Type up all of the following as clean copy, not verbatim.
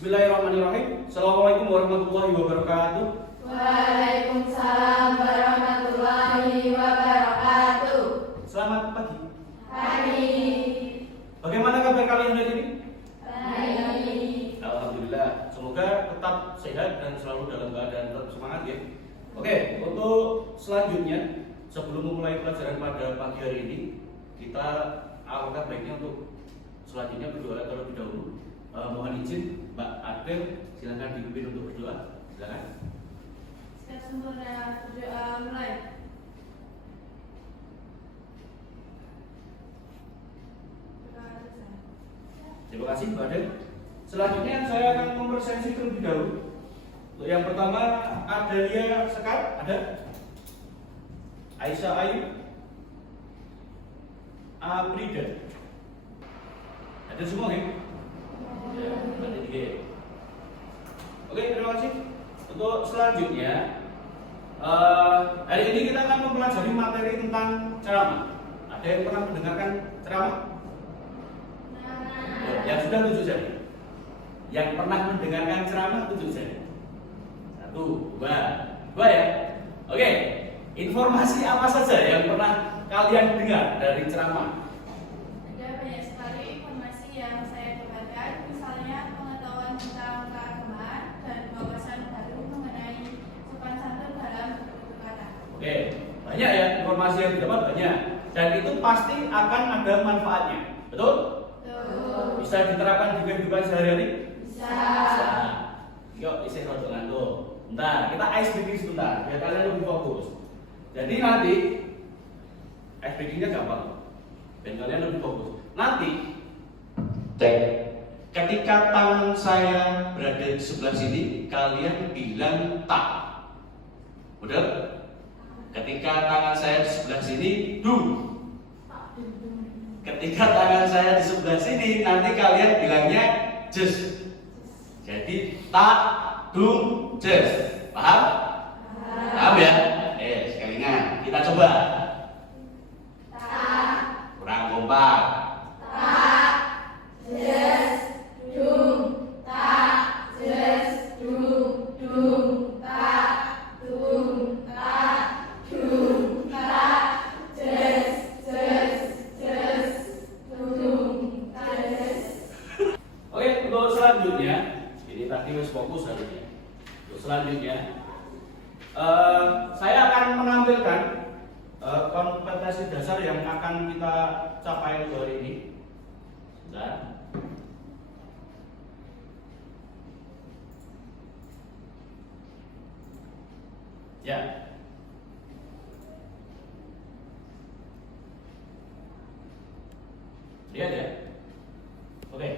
Bismillahirrahmanirrahim. Assalamualaikum warahmatullahi wabarakatuh. Waalaikumsalam warahmatullahi wabarakatuh. Selamat pagi. Pagi. Bagaimana kabar kalian hari ini? Baik. Alhamdulillah. Semoga tetap sehat dan selalu dalam keadaan tetap semangat ya. Oke, untuk selanjutnya sebelum memulai pelajaran pada pagi hari ini, kita alangkah baiknya untuk selanjutnya berdoa terlebih dahulu. Mohon izin Mbak Adel, silakan dipimpin untuk berdoa. Silakan. Sekian sempurna berdoa mulai. Terima kasih Mbak Adel. Selanjutnya saya akan mempresentasi terlebih dahulu. Untuk yang pertama Adelia Sekar, ada Aisyah Ayu, Aprida. Ada semua ya? Ya, ada 3. Oke, terima kasih. Untuk selanjutnya hari ini kita akan mempelajari materi tentang ceramah. Ada yang pernah mendengarkan ceramah? Yang sudah tunjuk jari. Yang pernah mendengarkan ceramah tunjuk jari. 1, 2 ya. Oke. Informasi apa saja yang pernah kalian dengar dari ceramah? Ada banyak sekali informasi yang saya dapatkan, misalnya pengetahuan tentang keagamaan dan wawasan baru mengenai sopan santun dalam bertutur kata. Oke, banyak ya informasi yang didapat banyak. Dan itu pasti akan ada manfaatnya. Betul? Betul. Bisa diterapkan di kehidupan sehari-hari? Bisa. Yuk, isi rodo ngantuk. Bentar, kita ice breaking sebentar biar kalian lebih fokus. Jadi nanti ice breaking-nya gampang. Dan kalian lebih fokus. Nanti ketika tangan saya berada di sebelah sini, kalian bilang tak. Udah? Ketika tangan saya di sebelah sini, dung. Ketika tangan saya di sebelah sini, nanti kalian bilangnya just. Jadi tak, dung, just. Paham? Paham ya? Sekalinya kita coba. Tak. Kurang kompak. Tak. Just. Dung. Tak. Just. Dung. Dung. Tak. Dung. Tak. Dung. Tak. Just. Dung. Just. Oke, untuk selanjutnya, ini tadi harus fokus harusnya. Untuk selanjutnya, saya akan menampilkan kompetensi dasar yang akan kita capai untuk hari ini. Sebentar. Ya. Lihat ya. Oke.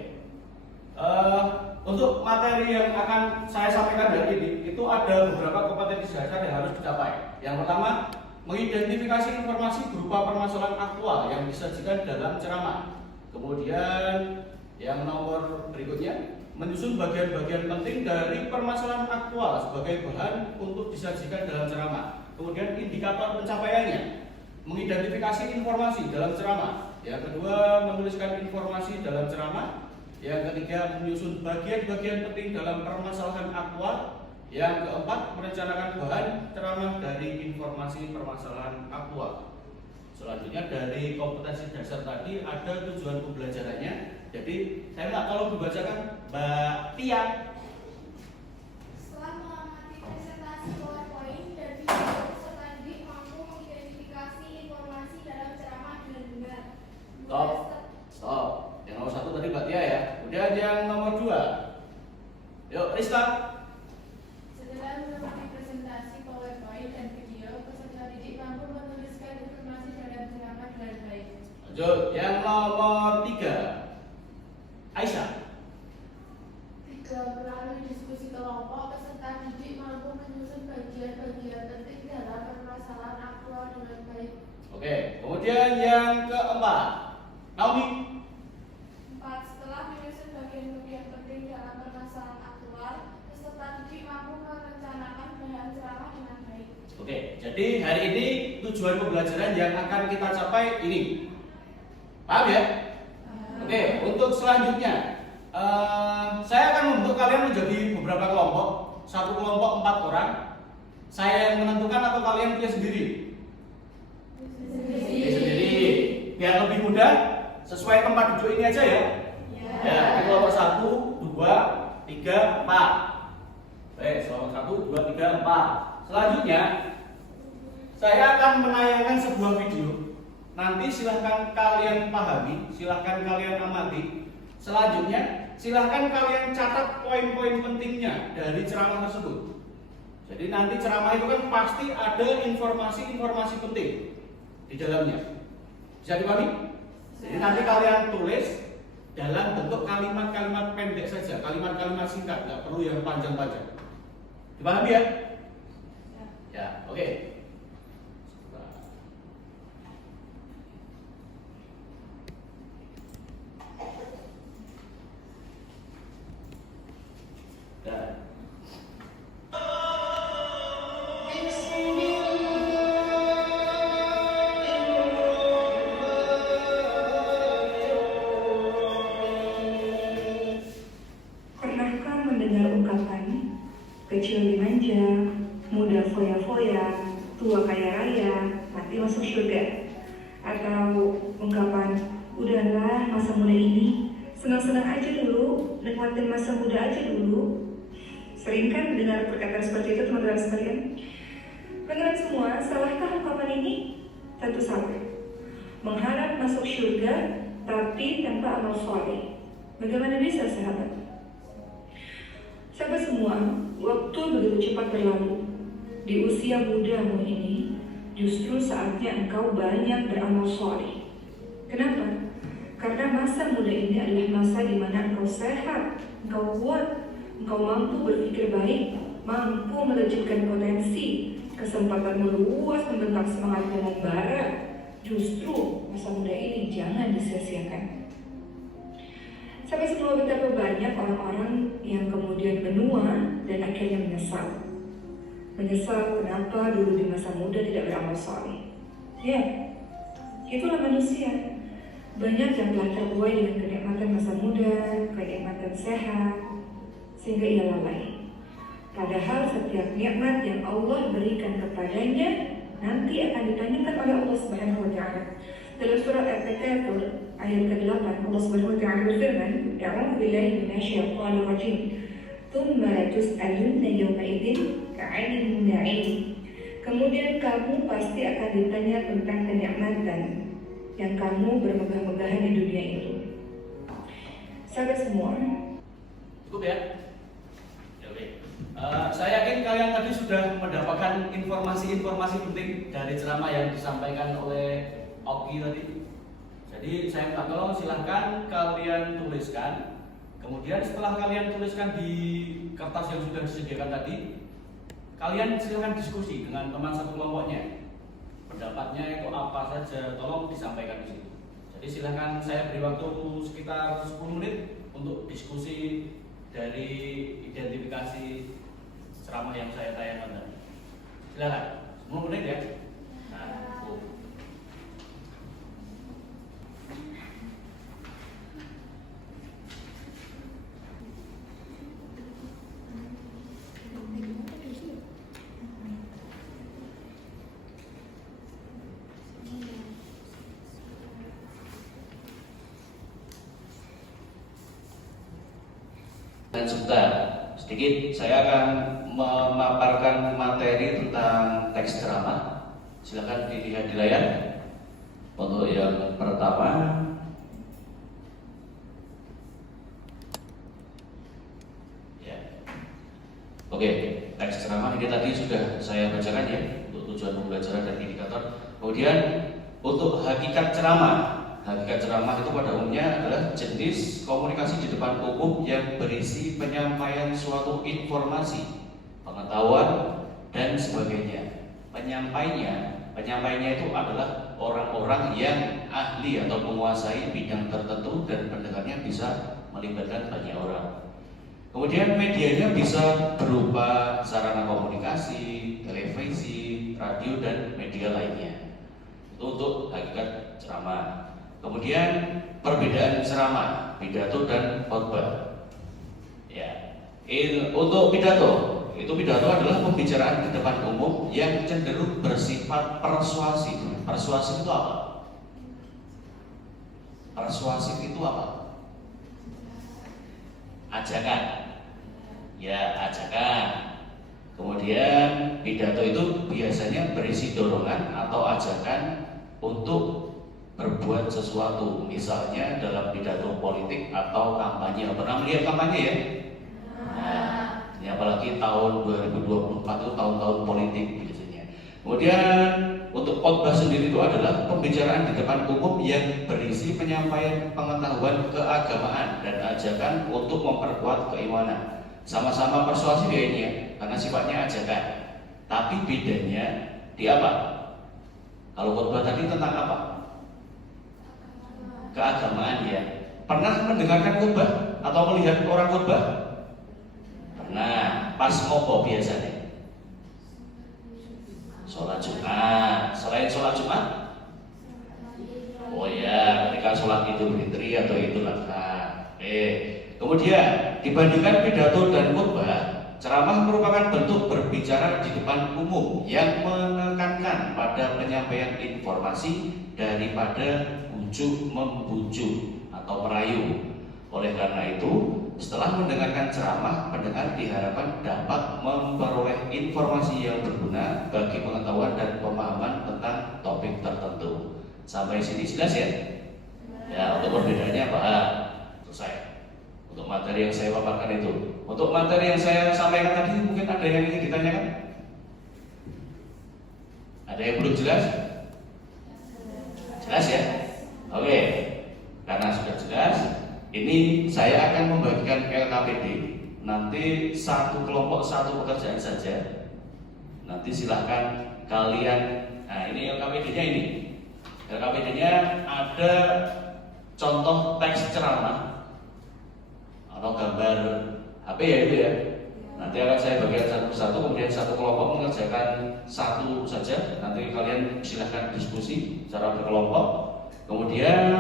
Untuk materi yang akan saya sampaikan hari ini itu ada beberapa kompetensi dasar yang harus dicapai. Yang pertama, mengidentifikasi informasi berupa permasalahan aktual yang disajikan dalam ceramah. Kemudian yang nomor berikutnya, menyusun bagian-bagian penting dari permasalahan aktual sebagai bahan untuk disajikan dalam ceramah. Kemudian indikator pencapaiannya, mengidentifikasi informasi dalam ceramah. Yang kedua, menuliskan informasi dalam ceramah. Yang ketiga, menyusun bagian-bagian penting dalam permasalahan aktual. Yang keempat, merencanakan bahan ceramah dari informasi permasalahan aktual. Selanjutnya dari kompetensi dasar tadi ada tujuan pembelajarannya. Jadi saya minta tolong dibacakan Mbak Tia. Setelah mengamati presentasi PowerPoint dan video, peserta didik mampu mengidentifikasi informasi dalam ceramah dengan benar. Stop. Yang nomor 1 tadi Mbak Tia ya. Kemudian yang nomor 2. Yuk, Rista. Setelah mengamati presentasi PowerPoint dan video, peserta didik mampu menuliskan informasi dalam ceramah dengan baik. Lanjut, yang nomor 3. Aisyah. Melalui diskusi kelompok, peserta didik mampu menyusun bagian-bagian penting dalam permasalahan aktual dengan baik. Oke, kemudian yang keempat. Naomi. 4. Setelah menyusun bagian-bagian penting dalam permasalahan aktual, peserta didik mampu merencanakan bahan ceramah dengan baik. Oke, jadi hari ini tujuan pembelajaran yang akan kita capai ini. Paham ya? Oke, untuk selanjutnya saya akan membentuk kalian menjadi beberapa kelompok, satu kelompok 4 orang. Saya yang menentukan atau kalian pilih sendiri? Pilih sendiri. Biar lebih mudah, sesuai tempat duduk ini aja ya. Ya, di kelompok 1, 2, 3, 4. Baik, kelompok 1, 2, 3, 4. Selanjutnya, saya akan menayangkan sebuah video. Nanti silahkan kalian pahami, silahkan kalian amati. Selanjutnya, silahkan kalian catat poin-poin pentingnya dari ceramah tersebut. Jadi nanti ceramah itu kan pasti ada informasi-informasi penting di dalamnya. Bisa dipahami? Jadi nanti kalian tulis dalam bentuk kalimat-kalimat pendek saja, kalimat-kalimat singkat, nggak perlu yang panjang-panjang. Dipahami ya? Ya, oke. Pernahkah mendengar ungkapan kecil dimanja, muda foya-foya, tua kaya raya, mati masuk surga? Atau ungkapan, udahlah masa muda ini, senang-senang aja dulu, nikmatin masa muda aja dulu. Sering kan mendengar perkataan seperti itu teman-teman sekalian? Teman-teman semua, salahkah ungkapan ini? Tentu salah. Mengharap masuk surga, tapi tanpa amal soleh. Bagaimana bisa sahabat? Sahabat semua, waktu begitu cepat berlalu. Di usia mudamu ini, justru saatnya engkau banyak beramal soleh. Kenapa? Karena masa muda ini adalah masa di mana engkau sehat, engkau kuat, engkau mampu berpikir baik, mampu melejitkan potensi, kesempatanmu luas membentang semangatmu membara. Justru masa muda ini jangan disia-siakan. Sampai semua betapa banyak orang-orang yang kemudian menua dan akhirnya menyesal. Menyesal kenapa dulu di masa muda tidak beramal soleh. Ya, itulah manusia. Banyak yang telah terbuai dengan kenikmatan masa muda, kenikmatan sehat, sehingga ia lalai. Padahal setiap nikmat yang Allah berikan kepadanya nanti akan ditanyakan oleh Allah Subhanahu wa Ta'ala. Dalam surah Al-Takatsur ayat ke-8 Allah Subhanahu wa Ta'ala berfirman, "A'udzu billahi minasyaitonir rajim. Tsumma latus'alunna yawma idzin 'anil na'im." Kemudian kamu pasti akan ditanya tentang kenikmatan yang kamu bermegah-megahan di dunia itu. Sahabat semua, cukup ya? Ya, oke. Saya yakin kalian tadi sudah mendapatkan informasi-informasi penting dari ceramah yang disampaikan oleh Oki tadi. Jadi saya minta tolong silahkan kalian tuliskan. Kemudian setelah kalian tuliskan di kertas yang sudah disediakan tadi, kalian silahkan diskusi dengan teman satu kelompoknya. Pendapatnya itu apa saja, tolong disampaikan di situ. Jadi silahkan saya beri waktu sekitar 10 menit untuk diskusi dari identifikasi ceramah yang saya tayangkan tadi. Silahkan, 10 menit ya. Nah, dan sebentar, sedikit saya akan memaparkan materi tentang teks ceramah. Silakan dilihat di layar. Untuk yang pertama, ya, oke, teks ceramah ini tadi sudah saya bacakan ya untuk tujuan pembelajaran dan indikator. Kemudian untuk hakikat ceramah. Hakikat ceramah itu pada umumnya adalah jenis komunikasi di depan umum yang berisi penyampaian suatu informasi, pengetahuan, dan sebagainya. Penyampainya itu adalah orang-orang yang ahli atau menguasai bidang tertentu dan pendengarnya bisa melibatkan banyak orang. Kemudian medianya bisa berupa sarana komunikasi, televisi, radio, dan media lainnya. Itu untuk hakikat ceramah. Kemudian perbedaan ceramah, pidato dan khotbah. Ya. Untuk pidato, itu pidato adalah pembicaraan di depan umum yang cenderung bersifat persuasif. Persuasif itu apa? Persuasif itu apa? Ajakan. Ya, ajakan. Kemudian pidato itu biasanya berisi dorongan atau ajakan untuk berbuat sesuatu. Misalnya dalam pidato politik atau kampanye. Pernah melihat kampanye ya? Nah, ini apalagi tahun 2024 itu tahun-tahun politik biasanya. Kemudian untuk khotbah sendiri itu adalah pembicaraan di depan umum yang berisi penyampaian pengetahuan keagamaan dan ajakan untuk memperkuat keimanan. Sama-sama persuasif ya ini ya, karena sifatnya ajakan. Tapi bedanya di apa? Kalau khotbah tadi tentang apa? Keagamaan ya. Pernah mendengarkan khotbah atau melihat orang khotbah? Pernah. Pas ngopo biasanya? Sholat Jumat. Selain sholat Jumat? Oh ya, ketika sholat Idul Fitri atau Idul Adha. Kemudian dibandingkan pidato dan khotbah, ceramah merupakan bentuk berbicara di depan umum yang menekankan pada penyampaian informasi daripada bujuk membujuk atau merayu. Oleh karena itu, setelah mendengarkan ceramah, pendengar diharapkan dapat memperoleh informasi yang berguna bagi pengetahuan dan pemahaman tentang topik tertentu. Sampai sini jelas ya? Ya, untuk perbedaannya apa? Selesai. Untuk materi yang saya paparkan itu. Untuk materi yang saya sampaikan tadi, mungkin ada yang ingin ditanyakan? Ada yang belum jelas? Jelas ya? Oke. Karena sudah jelas, ini saya akan membagikan LKPD. Nanti satu kelompok satu pekerjaan saja. Nanti silahkan kalian. Nah ini LKPD-nya ini. LKPD-nya ada contoh teks ceramah atau gambar HP ya itu ya. Nanti akan saya bagikan satu persatu, kemudian satu kelompok mengerjakan satu saja. Nanti kalian silahkan diskusi secara berkelompok. Kemudian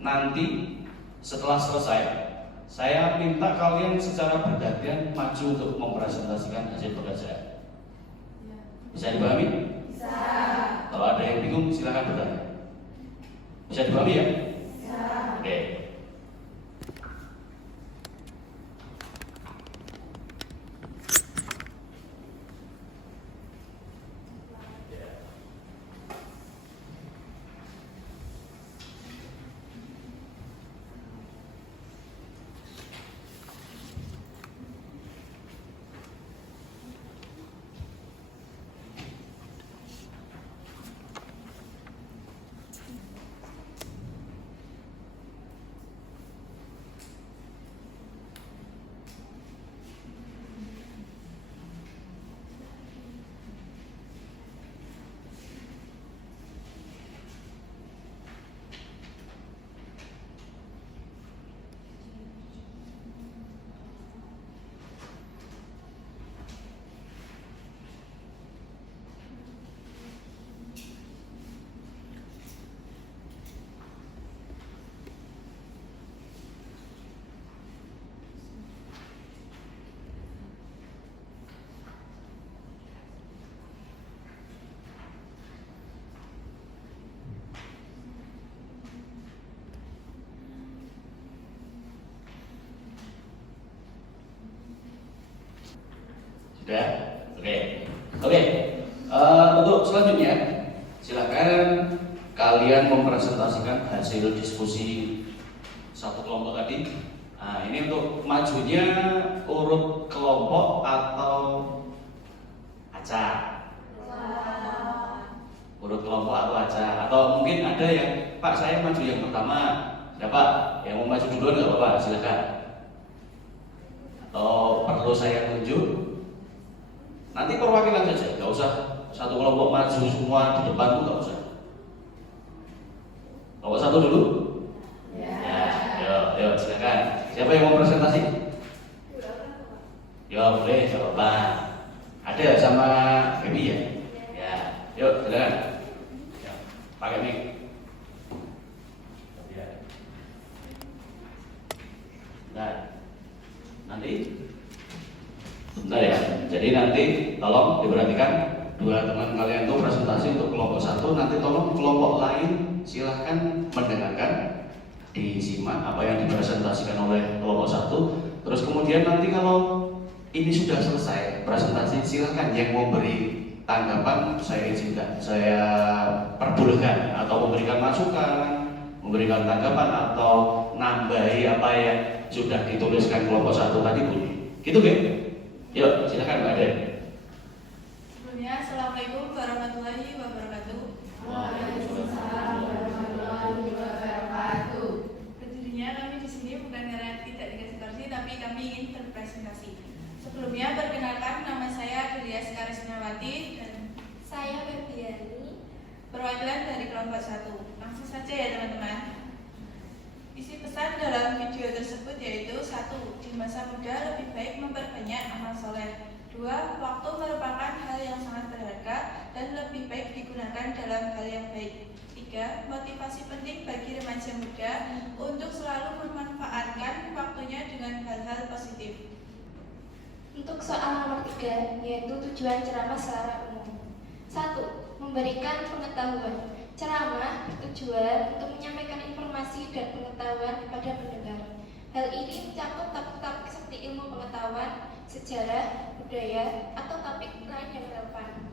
nanti setelah selesai, saya minta kalian secara bergantian maju untuk mempresentasikan hasil pekerjaan. Bisa dipahami? Bisa. Kalau ada yang bingung silahkan bertanya. Bisa dipahami ya? Bisa. Oke. Sudah? Oke. Untuk selanjutnya, silakan kalian mempresentasikan hasil diskusi satu kelompok tadi. Nah, ini untuk majunya urut kelompok atau acak? Urut kelompok atau acak? Atau mungkin ada yang, Pak saya maju yang pertama. Ada Pak yang mau maju duluan nggak apa-apa, silakan. Atau perlu saya tunjuk? Nanti perwakilan saja, nggak usah satu kelompok maju semua di depan tuh nggak usah. Kelompok satu dulu. Ya, yuk silakan. Siapa yang mau presentasi? Ya boleh, nggak apa-apa. Ada sama Baby ya? Ya, yuk silakan. Ya, pakai mic. Ya. Nah, nanti Jadi nanti tolong diperhatikan, dua teman kalian itu presentasi untuk kelompok 1, nanti tolong kelompok lain silahkan mendengarkan, disimak apa yang dipresentasikan oleh kelompok 1. Terus kemudian nanti kalau ini sudah selesai presentasi, silahkan yang mau beri tanggapan saya izinkan, saya perbolehkan, atau memberikan masukan, memberikan tanggapan, atau nambahi apa yang sudah dituliskan kelompok 1 tadi boleh. Gitu kan? Yuk, silakan Mbak Ade. Sebelumnya, Assalamualaikum warahmatullahi wabarakatuh. Waalaikumsalam warahmatullahi wabarakatuh. Berdirinya kami di sini bukan karena tidak dikasih kursi, tapi kami ingin berpresentasi. Sebelumnya, perkenalkan, nama saya Delia Karismawati dan Saya Febiani. perwakilan dari kelompok 1. Langsung saja ya teman-teman. Isi pesan dalam video tersebut yaitu 1. Di masa muda lebih baik memperbanyak amal soleh. 2. Waktu merupakan hal yang sangat berharga dan lebih baik digunakan dalam hal yang baik. 3. Motivasi penting bagi remaja muda untuk selalu memanfaatkan waktunya dengan hal-hal positif. Untuk soal nomor 3, yaitu tujuan ceramah secara umum. 1. Memberikan pengetahuan. Ceramah bertujuan untuk menyampaikan informasi dan pengetahuan kepada pendengar. Hal ini mencakup topik-topik seperti ilmu pengetahuan, sejarah, budaya, atau topik lain yang relevan.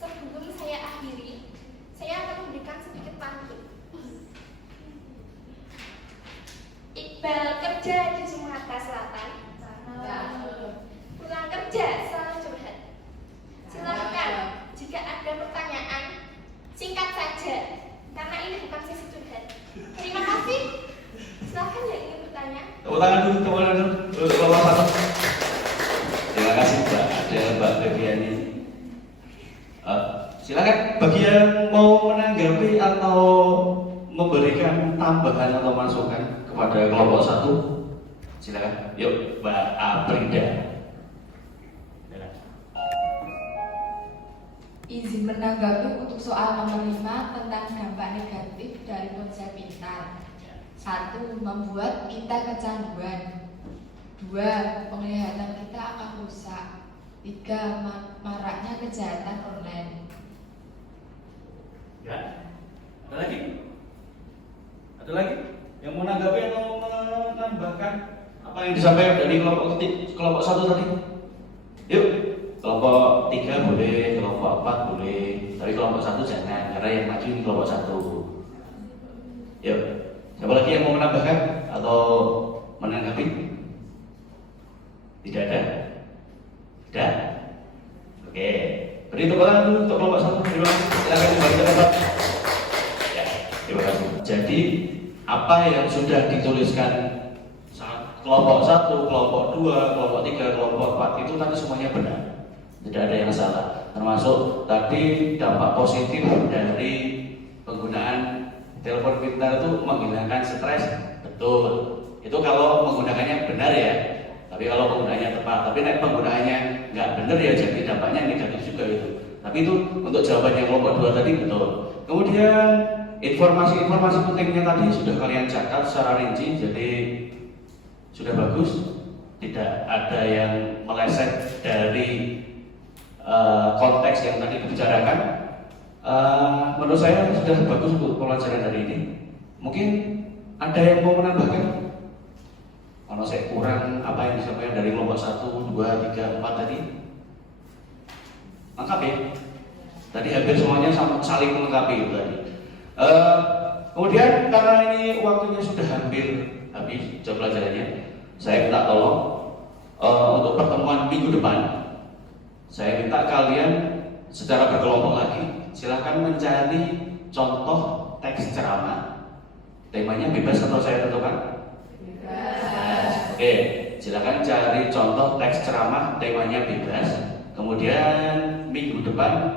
Sebelum saya akhiri, saya akan memberikan sedikit pantun. Iqbal kerja di Sumatera Selatan. Pulang kerja selalu curhat. Silahkan jika ada pertanyaan, singkat saja, karena ini bukan sesi curhat. Terima kasih. Silahkan yang ingin bertanya. Tepuk tangan dulu, tepuk tangan dulu. Kelompok 1. Terima kasih Mbak Ade, Mbak Febiani. Silakan bagi yang mau menanggapi atau memberikan tambahan atau masukan kepada kelompok 1. Silakan. Yuk, Mbak Aprida. Izin menanggapi untuk soal nomor 5 tentang dampak negatif dari ponsel pintar. 1. Membuat kita kecanduan. 2. Penglihatan kita akan rusak. 3. Maraknya kejahatan online. Ya. Ada lagi? Ada lagi? Yang mau menanggapi atau menambahkan apa yang disampaikan dari kelompok 1 tadi? Yuk. Kelompok 3 boleh, kelompok 4 boleh, tapi kelompok 1 jangan, karena yang maju di kelompok 1. Yuk, siapa lagi yang mau menambahkan atau menanggapi? Tidak ada? Tidak? Oke, beri tepuk tangan dulu untuk kelompok 1. Terima kasih. Silakan kembali ke tempat. Ya, terima kasih. Jadi apa yang sudah dituliskan kelompok 1, kelompok 2, kelompok 3, kelompok 4 itu tadi semuanya benar. Tidak ada yang salah. Termasuk tadi dampak positif dari penggunaan telepon pintar itu menghilangkan stres. Betul. Itu kalau menggunakannya benar ya. Tapi kalau penggunaannya tepat. Tapi penggunaannya nggak benar ya jadi dampaknya negatif juga itu. Tapi itu untuk jawaban yang kelompok 2 tadi betul. Kemudian informasi-informasi pentingnya tadi sudah kalian catat secara rinci. Jadi sudah bagus. Tidak ada yang meleset dari konteks yang tadi dibicarakan. Menurut saya sudah bagus untuk pelajaran hari ini. Mungkin ada yang mau menambahkan? Kalau saya kurang apa yang disampaikan dari kelompok 1, 2, 3, 4 tadi? Lengkap ya? Tadi hampir semuanya saling melengkapi itu tadi. Kemudian karena ini waktunya sudah hampir habis jam pelajarannya, saya minta tolong untuk pertemuan minggu depan. Saya minta kalian secara berkelompok lagi, silahkan mencari contoh teks ceramah. Temanya bebas atau saya tentukan? Bebas. Oke, silahkan cari contoh teks ceramah, temanya bebas. Kemudian minggu depan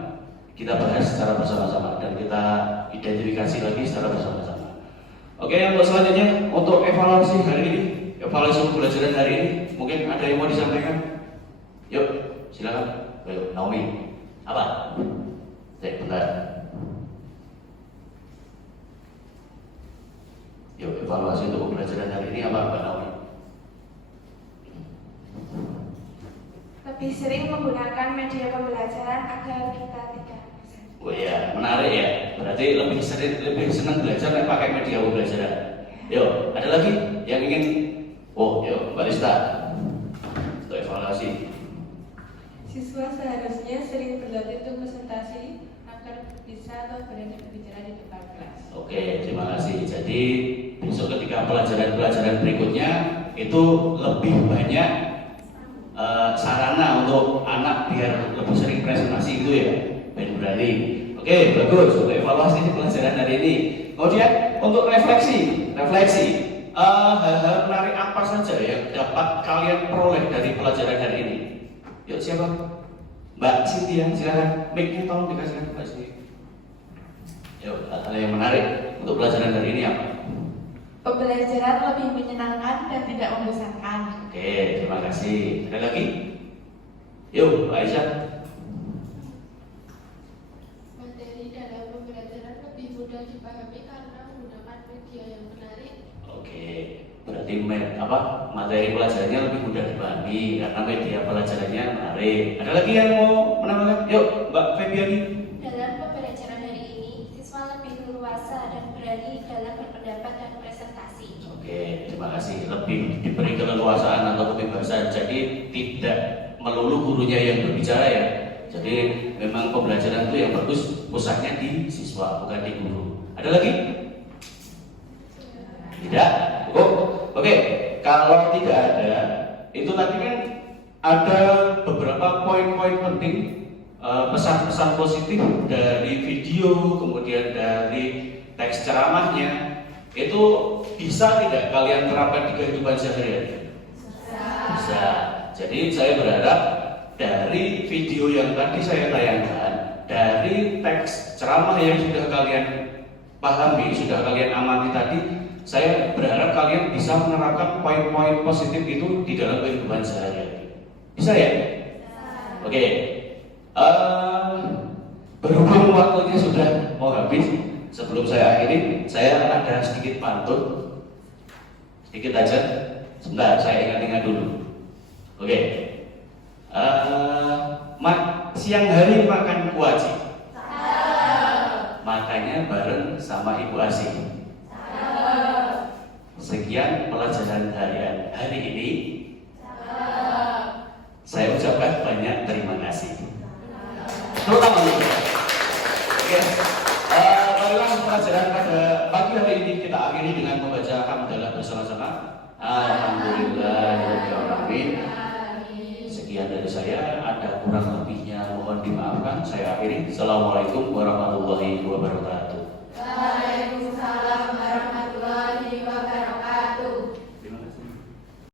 kita bahas secara bersama-sama dan kita identifikasi lagi secara bersama-sama. Oke, untuk selanjutnya untuk evaluasi hari ini, evaluasi pembelajaran hari ini, mungkin ada yang mau disampaikan? Yuk, silakan. Ayo, Naomi. Apa? Bentar. Yuk, evaluasi untuk pembelajaran hari ini apa, Mbak Naomi? lebih sering menggunakan media pembelajaran agar kita tidak. Oh iya, menarik ya. Berarti lebih senang belajar nek pakai media pembelajaran. Yo, ada lagi yang ingin? Oh, yo, Mbak Lista. Untuk evaluasi. Siswa seharusnya sering berlatih untuk presentasi agar bisa atau berani berbicara di depan kelas. Oke, terima kasih. Jadi besok ketika pelajaran-pelajaran berikutnya itu lebih banyak sarana untuk anak biar lebih sering presentasi gitu ya, biar berani. Oke, bagus untuk evaluasi pelajaran hari ini. Kemudian untuk refleksi, hal-hal menarik apa saja yang dapat kalian peroleh dari pelajaran hari ini? Yuk siapa? Mbak Cynthia, silakan. Mic-nya tolong dikasihkan Mbak Cynthia. Yuk, hal-hal yang menarik untuk pelajaran hari ini apa? Pembelajaran lebih menyenangkan dan tidak membosankan. Oke, terima kasih. Ada lagi? Yuk, Mbak Aisyah. Materi dalam pembelajaran lebih mudah dipahami karena menggunakan media yang menarik. Oke, berarti materi pelajarannya lebih mudah dipahami karena media pelajarannya menarik. Ada lagi yang mau menambahkan? Yuk, Mbak Febiani. Dalam pembelajaran hari ini, siswa lebih leluasa dan berani dalam berpendapat dan presentasi. Oke, terima kasih. Lebih diberi keleluasaan atau kebebasan. Jadi tidak melulu gurunya yang berbicara ya. Jadi memang pembelajaran itu yang bagus pusatnya di siswa, bukan di guru. Ada lagi? Tidak? Cukup? Oke, kalau tidak ada, itu tadi kan ada beberapa poin-poin penting, pesan-pesan positif dari video, kemudian dari teks ceramahnya. Itu bisa tidak kalian terapkan di kehidupan sehari-hari? Bisa. Jadi saya berharap dari video yang tadi saya tayangkan, dari teks ceramah yang sudah kalian pahami, sudah kalian amati tadi, saya berharap kalian bisa menerapkan poin-poin positif itu di dalam kehidupan sehari-hari. Bisa ya? Oke. Berhubung waktunya sudah mau habis, sebelum saya akhiri, saya ada sedikit pantun, sedikit aja. Sebentar, saya ingat-ingat dulu. Oke. Siang hari makan kuaci. Makannya bareng sama Ibu Asih. Sekian pelajaran harian hari ini. Saya ucapkan banyak terima kasih. Terutama oke. Marilah pelajaran pada pagi hari ini kita akhiri dengan membaca hamdalah bersama-sama. Alhamdulillahirobbilalamin. Sekian dari saya, ada kurang lebihnya mohon dimaafkan. Saya akhiri. Assalamualaikum warahmatullahi wabarakatuh.